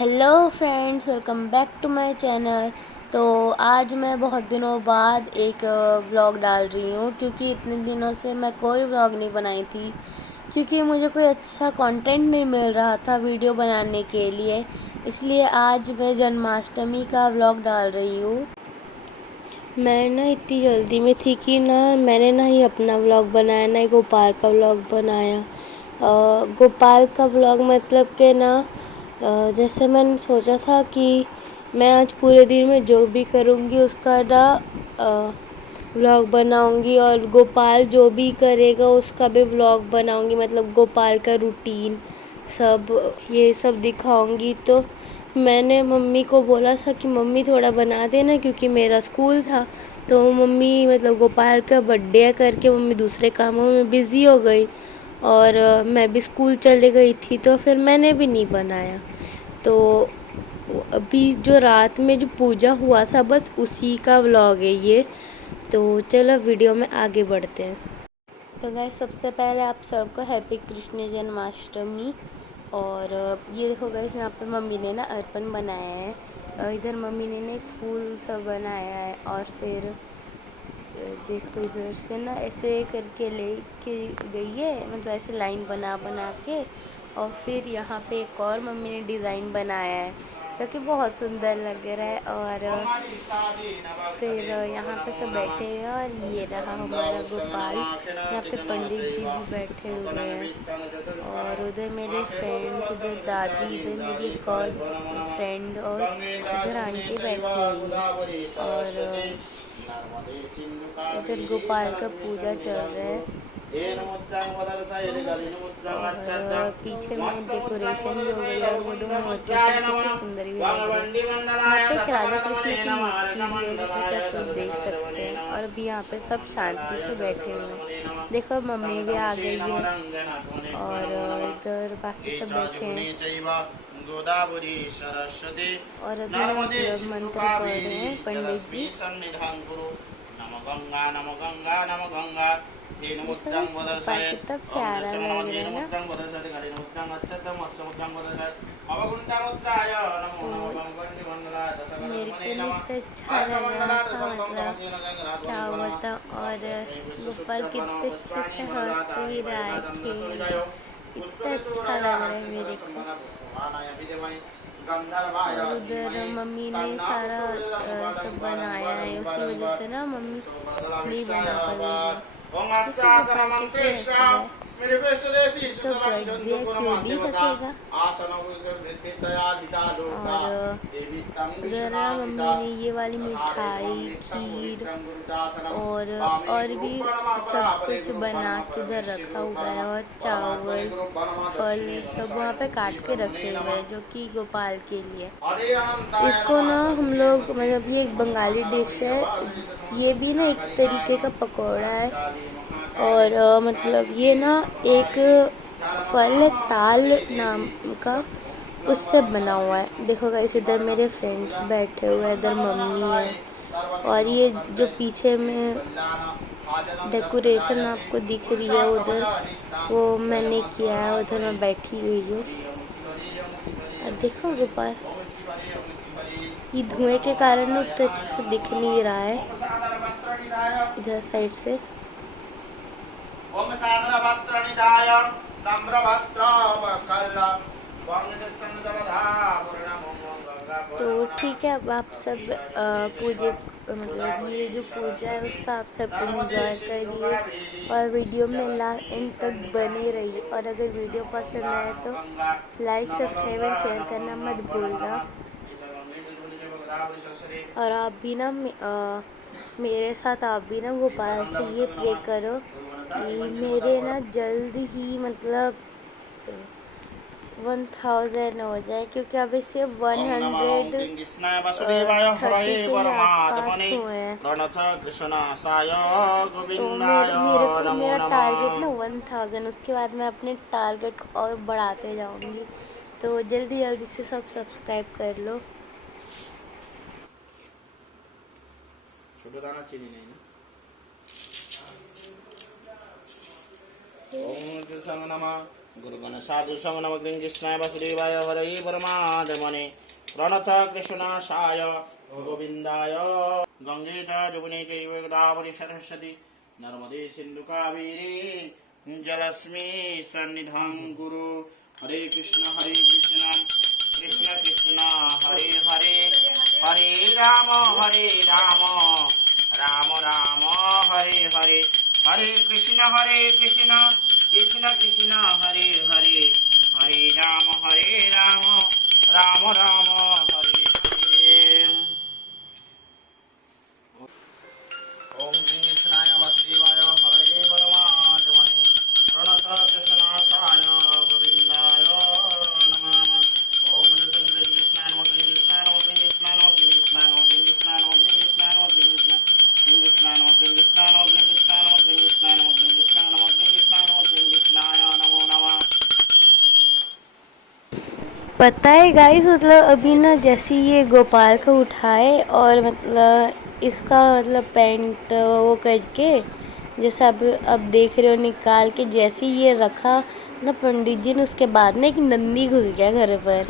Hello friends, welcome back to my channel. तो आज मैं बहुत दिनों बाद एक व्लॉग डाल रही हूँ, क्योंकि इतने दिनों से मैं कोई व्लॉग नहीं बनाई थी, क्योंकि मुझे कोई अच्छा कंटेंट नहीं मिल रहा था वीडियो बनाने के लिए। इसलिए आज मैं जन्माष्टमी का व्लॉग डाल रही हूँ। मैं ना इतनी जल्दी में थी कि मैंने ना ही अपना व्लॉग बनाया, ना ही गोपाल का व्लॉग बनाया। गोपाल का व्लॉग मतलब कि जैसे मैंने सोचा था कि मैं आज पूरे दिन में जो भी करूँगी उसका व्लॉग बनाऊँगी, और गोपाल जो भी करेगा उसका भी व्लॉग बनाऊँगी, मतलब गोपाल का रूटीन सब ये सब दिखाऊँगी। तो मैंने मम्मी को बोला था कि मम्मी थोड़ा बना देना, क्योंकि मेरा स्कूल था। तो मम्मी मतलब गोपाल का बर्थडे करके मम्मी दूसरे कामों में बिज़ी हो गई, और मैं भी स्कूल चले गई थी, तो फिर मैंने भी नहीं बनाया। तो अभी जो रात में जो पूजा हुआ था बस उसी का व्लॉग है ये। तो चलो वीडियो में आगे बढ़ते हैं। तो गाइस, सबसे पहले आप सबको हैप्पी कृष्ण जन्माष्टमी। और ये देखो गाइस, यहाँ पे मम्मी ने ना अर्पण बनाया है। इधर मम्मी ने ना एक फूल सब बनाया है, और फिर देखो इधर से ना ऐसे करके ले के गई है, मतलब ऐसे लाइन बना बना के। और फिर यहाँ पे एक और मम्मी ने डिज़ाइन बनाया है जो कि बहुत सुंदर लग रहा है। और फिर यहाँ पे सब बैठे हैं, और ये रहा हमारा गोपाल। यहाँ पे पंडित जी भी बैठे हुए हैं, और उधर मेरे फ्रेंड्स, इधर दादी, इधर मेरी एक और फ्रेंड, और इधर आंटी बैठी हुई है। और इधर गोपाल का पूजा चल रहा है, और पीछे में डेकोरेशन भी हो गई है, और वो दो मूर्ति तो कितनी सुंदर भी लग रही है। यहाँ पे एक राधा कृष्ण की मूर्ति भी है, जैसे कि आप सब देख सकते हैं। और अभी यहाँ पे सब शांति से बैठे हुए हैं। देखो मम्मी भी आ गई है, और इधर बाकी सब बैठे हैं। और अभी ना मतलब मंत्र पढ़ रहे हैं पंडित जी। देखो गाइस, गोपाल कितना प्यारा लग रहा है ना। तो मेरे को नहीं इतना अच्छा लग रहा था, मतलब क्या हुआ था। और गोपाल कितने अच्छे से हंस भी रहा है, खेल रहा है, इतना अच्छा लग रहा है मेरे को। और उधर मम्मी ने सारा सब बनाया है, उसी वजह से ना मम्मी नहीं बना पाएगी। देखो गोपाल कैसे हंस रहा है, इसका बर्थडे है, चूड़ी हंसेगा। और उधर ना मम्मी ने ये वाली मिठाई, खीर और भी सब कुछ बना के उधर रखा हुआ है, और चावल फल सब वहाँ पे काट के रखे हुए हैं, जो कि गोपाल के लिए। इसको ना हम लोग, मतलब ये एक बंगाली डिश है, ये भी ना एक तरीके का पकौड़ा है। और मतलब ये ना एक फल है, ताल नाम का, उससे बना हुआ है। देखो गाइस, इधर मेरे फ्रेंड्स बैठे हुए हैं, इधर मम्मी है। और ये जो पीछे में डेकोरेशन आपको दिख रही है उधर, वो मैंने किया है, उधर मैं बैठी हुई हूँ। और देखो गोपाल, ये धुएं के कारण उतना अच्छे से दिख नहीं रहा है इधर साइड से। तो ठीक है, अब आप सब पूजे, मतलब ये जो पूजा है उसका आप सब एंजॉय करिए, और वीडियो में एंड तक बने रहिए। और अगर वीडियो पसंद आए तो लाइक, सब्सक्राइब एंड शेयर करना मत भूलना। और आप भी ना मेरे साथ आप भी ना गोपाल से ये प्रे करो कि मेरे ना जल्द ही मतलब 1000 हो जाए, क्योंकि अभी सिर्फ 130 के ही आसपास हुए हैं। तो मेरे को मेरा टारगेट ना 1000, उसके बाद मैं अपने टारगेट को और बढ़ाते जाऊंगी। तो जल्दी जल्दी से सब सब्सक्राइब कर लो। ছোট দানা চিনি নেই না ওম কৃষ্ণ নমঃ गुरुगण साधु संग नम कृष्णाय वासुदेवाय हरये परमात्मने प्रणत कृष्णाशाय गोविंदाय गंगे च जमुने चैव गोदावरी सरस्वती नर्मदे सिंधु कावेरी जलस्मि सन्निधां गुरु हरे कृष्ण कृष्ण कृष्ण हरे हरे हरे राम राम राम हरे हरे हरे कृष्ण कृष्ण कृष्ण हरे हरे हरे राम राम राम हरे हरे ओम श्री कृष्णाय वासुदेवाय हरये परमात्मने प्रणत कृष्णाशाय गोविंदाय नमः ओम श्री कृष्णाय नमः कृष्णाय नमः कृष्णाय नमः कृष्णाय नमः कृष्णाय नमः कृष्णाय नमः कृष्णाय नमः कृष्णाय नमः कृष्णाय नमः कृष्णाय नमः कृष्णाय नमः कृष्णाय नमः कृष्णाय नमो नमः। पता है गाइस, मतलब अभी ना जैसे ये गोपाल को उठाए और मतलब इसका मतलब पैंट वो करके, जैसे अब देख रहे हो निकाल के, जैसे ही ये रखा ना पंडित जी ने, उसके बाद ना एक नंदी घुस गया घर पर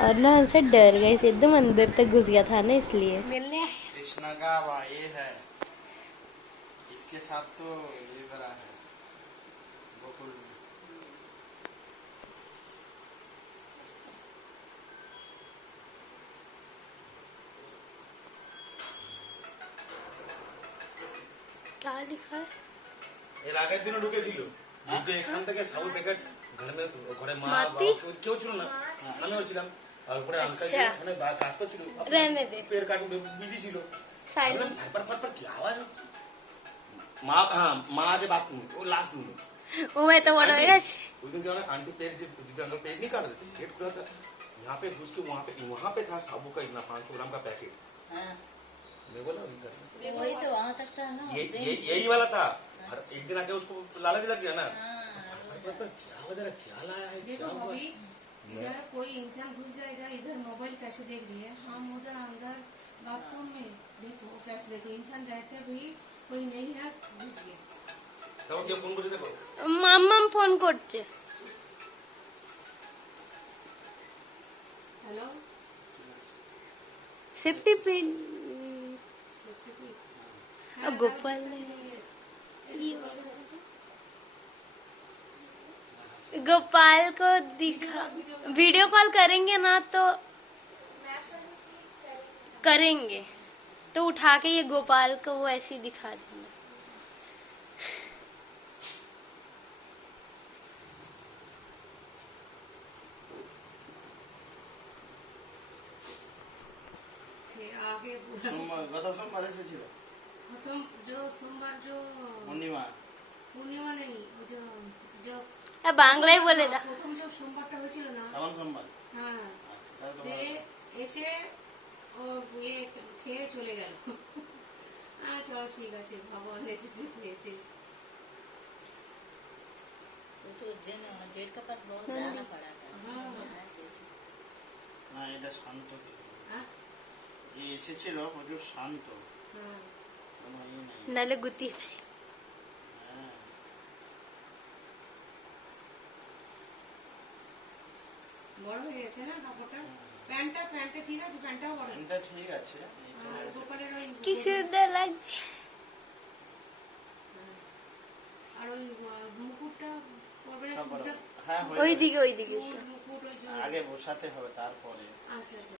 और ना उनसे डर गए थे, एकदम अंदर तक घुस गया था ना, इसलिए मिलने। कृष्ण का भाई है, इसके साथ तो ये करा है गोकुल में। क्या लिखा है? এর আগের দিনও ঢুকেছিল, ঢুকে এখান থেকে সাউথ প্যাকেট ঘরে মা মাতি? বাবা কেউ ছিল না, আমিও ছিলাম। আর উপরে আঙ্কেল अच्छा ওখানে কাজ করছিল, रहने दे পেট কাটুন বিজি ছিল। साइलेंट। ফাটপাট ফাটপাট কি আওয়াজ হচ্ছে? মা, হ্যাঁ মা আছে বাথরুমে, ও লাস্ট রুমে। वो मैं तो बड़ा हो गया। उस दिन जो है ना आंटी पेट जो अंकल पेट नहीं काट रहे थे, पेट खुला था, यहाँ पे घुस के वहाँ पे था साबू का इतना 500 ग्राम का पैकेट। मैं बोला वही तो वहाँ तक था ना, यही वाला था। और एक दिन आके उसको लालच लग गया ना, क्या वजह क्या लाया है, देखो क्या हुआ? अभी इधर कोई इंसान घुस जाएगा, इधर मोबाइल कैसे देख रही है, हम उधर अंदर बाथरूम में देखो कैसे देखो, इंसान रहते भी कोई नहीं है, घुस गया। तब क्या फोन করে দেখো? মাম্মাম ফোন করছে। Hello safety pin. Gopal Gopal को दिखा, वीडियो कॉल करेंगे ना तो करेंगे, तो उठा के ये गोपाल को वो ऐसे ही दिखा देंगे। थे आगे গত সোমবার এসেছিল जो सोमवार जो পূর্ণিমা। पूर्णिमा नहीं, वो जो जो বাংলায় বলে দা। প্রথম যে সোমবারটা হয়েছিল না, শ্রাবণ সোমবার। হ্যাঁ আচ্ছা, তাহলে তো তে ভালো। এসে ও ইয়ে খেয়ে চলে গেল। হ্যাঁ চলো ঠিক আছে, ভগবান এসেছে খেয়েছে। तो उस दिन जेठ का पास बहुत जाना पड़ा था। हाँ। मैं सोची না এটা শান্ত কেউ। হ্যাঁ যে এসেছিল প্রচুর শান্ত, হ্যাঁ কোনো ইয়ে নেই। নালে গুতি। হ্যাঁ বড় হয়ে গেছে না কাপড়টা, প্যান্টটা ঠিক আছে, প্যান্টটাও বড়। প্যান্টটা ঠিক আছে। আর গোপালের ওই কি সুন্দর লাগছে। আর ওই মুকুটটা পরবে না, সব বড়। চুলটা হ্যাঁ হয়ে যাবে। ওইদিকে ওইদিকে। মুকুট ওই যে আগে বসাতে হবে তারপরে। আচ্ছা আচ্ছা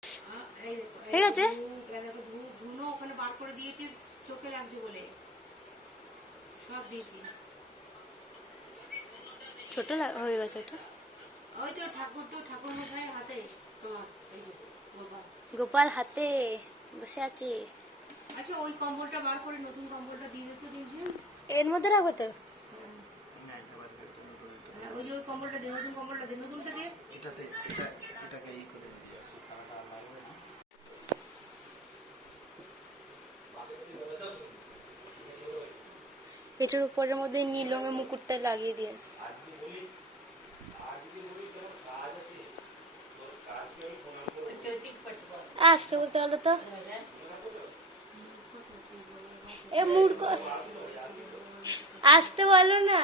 এই দেখো, ঠিক আছে। ধূপ, এই দেখো ধূপ ধুনো ওখানে বার করে দিয়েছি, চোখে লাগছে বলে সব দিয়েছি। ছোট হয়ে গেছে ওটা। ওই তো ঠাকুর মশাই হাতে তোমার এই যে গোপাল। গোপাল হাতে বসে আছে। আচ্ছা ওই কম্বলটা বার করে নতুন কম্বলটা দিয়ে দিতে দিয়েছি। এর মধ্যে রাখবো তো। না, এটা বাদ করে তুমি করে দিতে ওই যে ওই কম্বলটা দিয়ে, নতুন কম্বলটা দিয়ে, নতুনটা দিয়ে। হবে। এটাকে ই করে দিয়ে আসি, খানাটা আর লাগবে না। এটার উপরের মধ্যে নীল রঙের মুকুটটা লাগিয়ে দিয়েছে। আসতে বলতে হলো তো। এ মুড় কর, আসতে বলো না।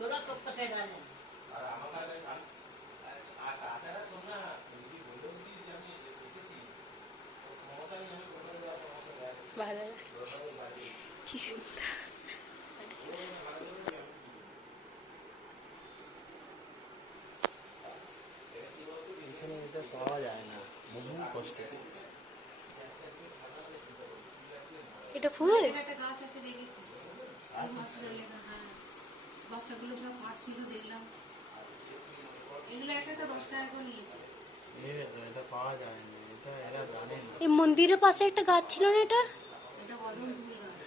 थोड़ा कप से डाले ভালো লাগছে কি সুন্দর। এখানে এটা পাওয়া যায় না, বহু কষ্টে পেয়েছি। এটা ফুল একটা গাছ আছে দেখেছি হসপিটালে, হ্যাঁ বাচ্চাগুলো সব পারছিল দেখলাম, এগুলো একটা 10 টাকা করে নিয়েছে। এটা পাওয়া যায় না, এটা এরা জানে না। এই মন্দিরের পাশে একটা গাছ ছিল না এটার? এটা বদন ফুল গাছ।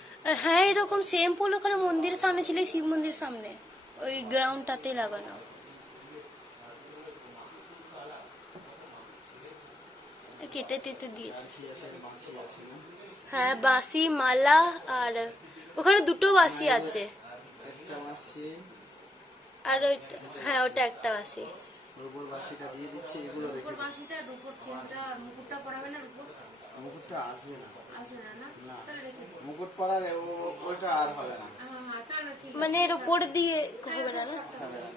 হ্যাঁ এরকম সেম ফুল ওখানে মন্দিরের সামনে ছিল, শিব মন্দিরের সামনে ওই গ্রাউন্ডটাতে লাগানো। কেটে টেটে দিয়েছে। হ্যাঁ বাঁশি মালা, আর ওখানে দুটো বাঁশি আছে, একটা মাসি আর ওইটা হ্যাঁ ওটা একটা বাঁশি। রূপোর বাসিটা দিয়ে দিচ্ছে, এগুলো রেখে উপর বাঁশিটা আর উপর চেনটা আর মুকুটটা পরাবে না, উপর মুকুটটা আসবে না। আসবে না না, না। তাহলে রেখে দিই। মুকুট পরালে ওইটা আর হবে না। হ্যাঁ তাহলে ঠিক আছে। মানে এর উপর দিয়ে হবে না না? হবে না,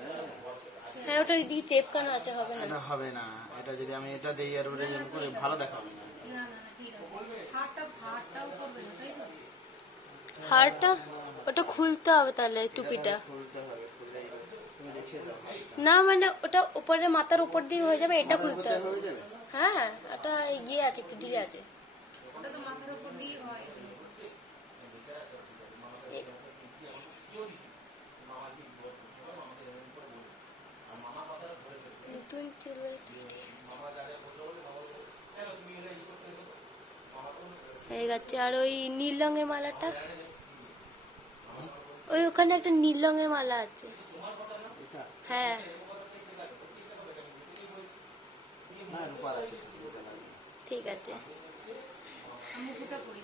হ্যাঁ ওটা দিকে চেপকানো আছে, হবে না। এটা হবে না। এটা যদি আমি এটা দিই আর ওটা যেন করে ভালো দেখাবে না। না না না ঠিক আছে। হারটাও করবে না তাই তো? হারটা ওটা খুলতে হবে তাহলে, টুপিটা খুলতে হবে, খুললেই তুমি দেখিয়ে দাও। না, মানে ওটা উপরে মাথার উপর দিয়ে হয়ে যাবে, এটা খুলতে হবে। হয়ে যাবে। হ্যাঁ ওটা এগিয়ে আছে, একটু ঢিলে আছে। ওটা তো মাথার উপর দিয়ে হয়। এ- নতুন চুল হয়ে গেছে। আর ওই নীল রঙের মালাটা, ওই ওখানে একটা নীল রঙের মালা আছে। এটা হ্যাঁ না, রূপার আছে। ঠিক আছে। আর মুকুটটা পরি।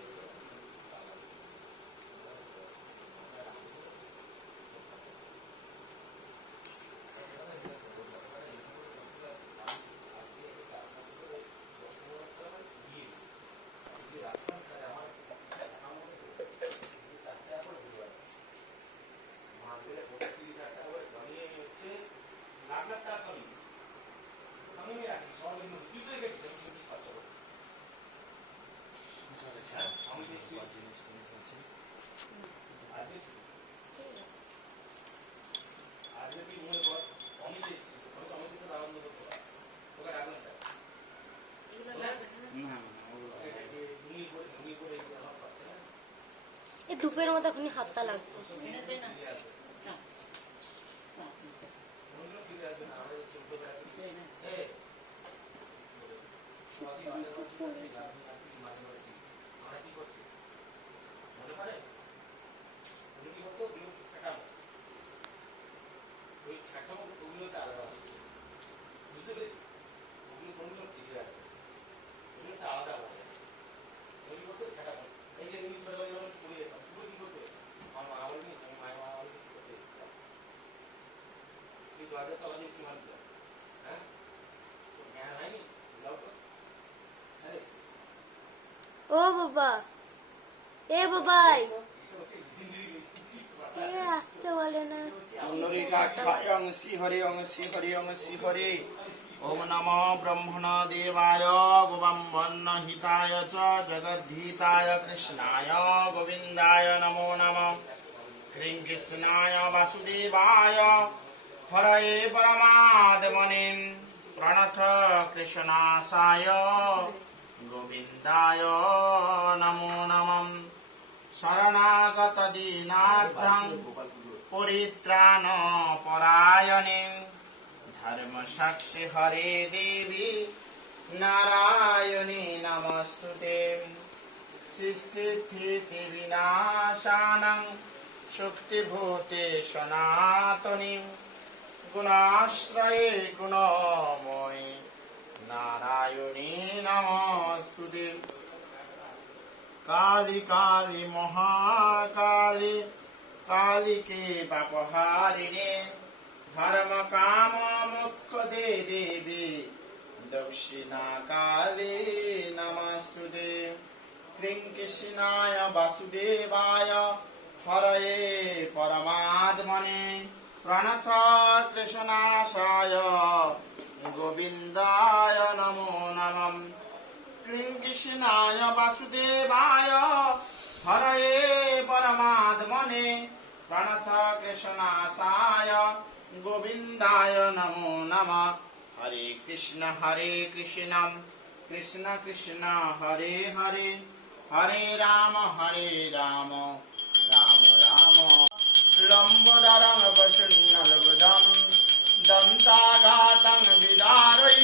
এই ধূপের মতো এখনই হাতটা লাগছে। ও বাবা, এ বাবাই, এ আসতে বলে না। পুণ্ডরীকাক্ষায়ং শ্রীহরিং শ্রীহরিং শ্রীহরি। ওম নমো ব্রহ্মণ দেবায় গোবম্বন্ন হিতায় চ জগদ্ধিতায় কৃষ্ণায় গোবিন্দায় নমো নমঃ। ক্রিং কৃষ্ণায় বাসুদেবায় হরয়ে পরমাদেবনে প্রণথ কৃষ্ণাসায় গোবিন্দায় নমো নমঃ। শরণাগত দীনার্থং পরিত্রাণ পরায়ণে ধর্ম সাক্ষী হরে দেবী নারায়ণী নমস্তুতে। সৃষ্টি স্থিতি বিনাশানং শক্তিভূতে সনাতনী গুণাশ্রয়ে গুণময়ী নারায়ণী নমস্তুতে। काली काली महाकाली कालिके पापहारिणे धर्म काम मुख्य दे देवी दक्षिणा काली नमस्तुते। कृष्णाय वासुदेवाय हरये परमात्मने प्रणत कृष्णाशाय गोविन्दाय नमो नमः। कृष्णाय वासुदेवाय हरये परमात्मने प्रणत कृष्णाशाय गोविन्दाय नमो नमः। हरे कृष्ण कृष्ण कृष्ण हरे हरे हरे राम राम राम लंबोदरं वसुन्नलबुधं दन्ताघातं विदारै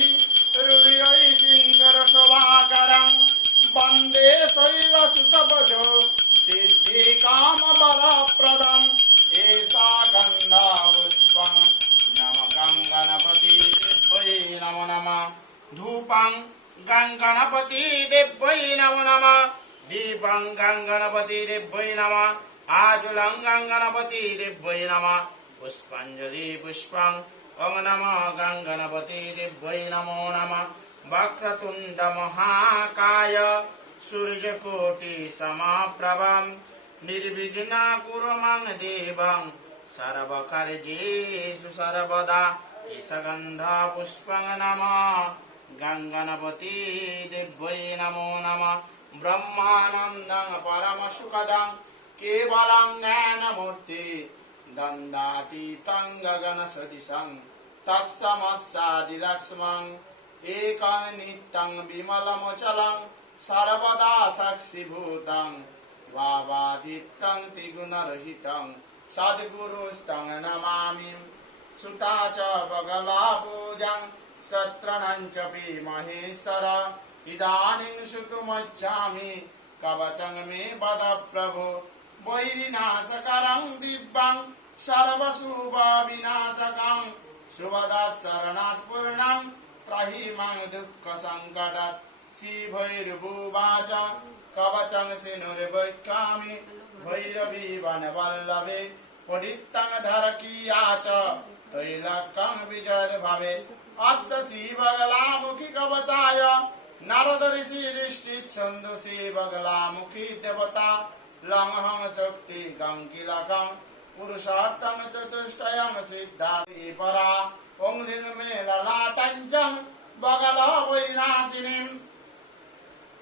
हृदयै सिन्दूरशोभाकरं वन्दे शैलसुतभजो सिद्धिकामवरप्रदम् एषा गन्धपुष्पं नम गङ्गणपति देव्यै नमो नमः। धूपं गङ्गणपति देव्यै नमो नमः। दीपं गङ्गणपति देव्यै नमः। आजुलं गङ्गणपति देव्यै नमः। पुष्पाञ्जलि पुष्पं ॐ नमः गङ्गणपति देव्यै नमो नमः। वक्रतुण्ड महाकाय सूर्यकोटि समप्रभं निर्विघ्नं कुरु मम देवं सर्वकार्येषु सर्वदा। ईशगन्धा पुष्पं नमः गङ्गणपति देव्यै नमो नमः। ब्रह्मानन्दं परमसुखदं केवलं ज्ञानमूर्ति दण्डातीतं गगनसदृशं तत्समत्सादिलक्ष्मं एकं नित्यं विमलमचलं सर्वदा साक्षिभूतं भावातीतं त्रिगुणरहितं सद्गुरुस्तं नमामि। सुता च बगला पूजं शत्रुघ्नं च महेश्वर इदानीं श्रुतुमिच्छामि कवचं मे वद प्रभो। वैरिनाशकरं दिव्यं सर्वशुभविनाशकं शुभदात् शरणात् पूर्णं त्राहि मां दुःखसङ्कटात्। श्रीभैरवोवाच कवचं सिनुर्वैक्ष्यामि भैरवी वनवल्लभे पठितं धरकीया च त्रैलोक्यं विजयद्भवे। अस्य श्रीबगलामुखी कवचाय नारद ऋषि ऋषिच्छन्दसि बगलामुखी देवता लंहं शक्ति गङ्किलकं पुरुषार्थं चतुष्टयं सिद्धार्थे परा। ॐ मे ललाटञ्चं बगलवैनाशिनीं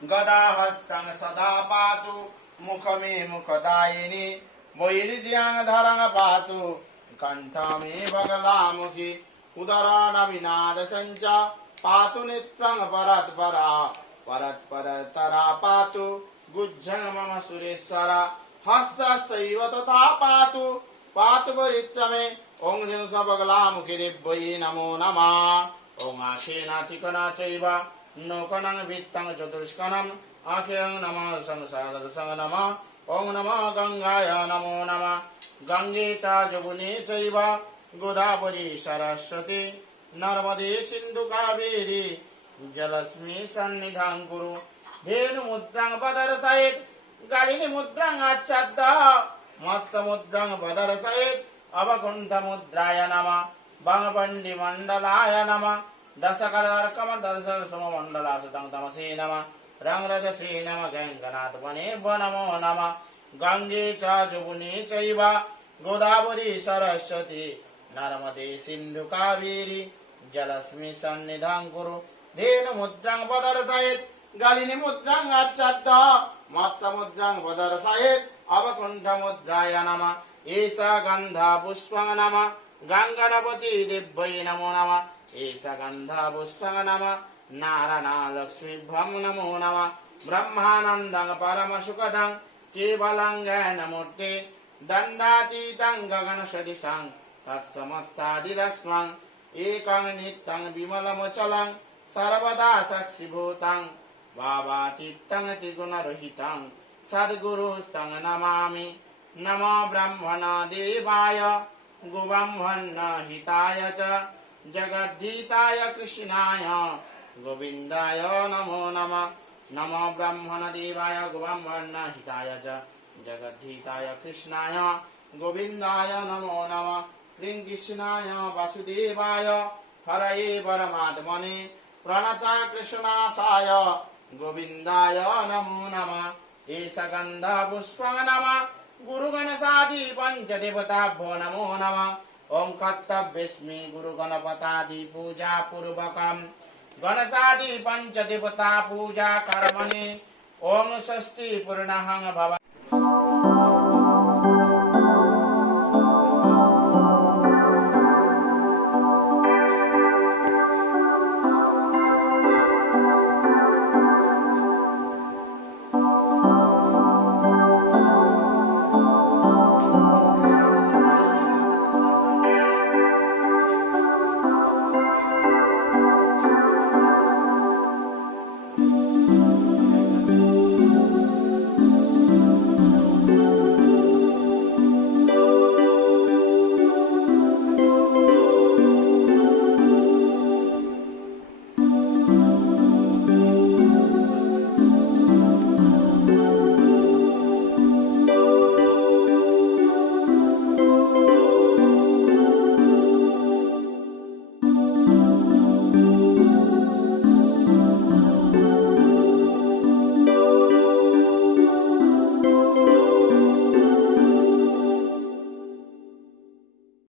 गदाहस्तं सदा पातु मुखमे मुखदायिनी वैरिज्यं धरं पातु कंठ मे बगलामुखी उदरानविनादं च पातु नित्यं परत्परा परत्परतरा पातु गुज्जं मम सुरेश्वर हस्तस्यैव तथा पातु पातु परित्रमे। ॐ ह्रीं बगलामुखी देव्यै नमो नमः। ॐ आखेनाथिकना चैव नौकनं वित्तं चतुष्कणम् आख्यं नमः संसादरसं नमः। ॐ नमः गङ्गाय नमो नमः। गङ्गे च जमुने चैव गोदावरी सरस्वती नर्मदे सिन्धु कावेरी जलस्मि सन्निधां कुरु। धेनुमुद्रां वदरसहित गालिनीमुद्रां आच्छाद्य मत्स्यमुद्रां वदरसहित अवकुण्ठमुद्राय नमः। भगवन्दिमण्डलाय नमः। दशकर्कमदशसममण्डलासुतं तमसे नमः। रङ्गरजसे नमः गङ्गनाथवने नमो नमः। गङ्गे च जमुने चैव गोदावरी सरस्वती नर्मदे सिन्धु कावेरी जलस्मि सन्निधां कुरु। धेनुमुद्रां वदरसहित गालिनीमुद्रां आच्छाद्य मत्स्यमुद्रां वदरसहित अवकुण्ठमुद्राय नमः। एषा गन्धा पुष्पं नमः गङ्गणपति देव्यै नमो नमः। एषा गन्धा पुष्पं नमः नारायणलक्ष्मीभ्यं नमो नमः। ब्रह्मानन्दं परमसुखदं केवलं ज्ञानमूर्ति दण्डातीतं गगनसदृशं तत्समत्सादिलक्ष्मं एकं नित्यं विमलमचलं सर्वदा साक्षिभूतं भावातीतं त्रिगुणरहितं सद्गुरुस्तं नमामि। नमो ब्रह्मणदेवाय गोब्रह्मणहिताय च जगद्धिताय कृष्णाय गोविन्दाय नमो नमः। नमो ब्रह्मणदेवाय गोब्रह्मणहिताय च जगद्धिताय कृष्णाय गोविन्दाय नमो नमः। ह्रीं कृष्णाय वासुदेवाय हरये परमात्मने प्रणत कृष्णाशाय गोविन्दाय नमो नमः। एष गंध पुष्पं नमः गुरुगणसादि पंचदेवताभ्यो नमो नमः। ओम कर्तव्यस्मि गुरुगणपतादि पूजा पूर्वकम् गणसादि पंचदेवता पूजा कर्मणि। ओम स्वस्ति पूर्णः भव।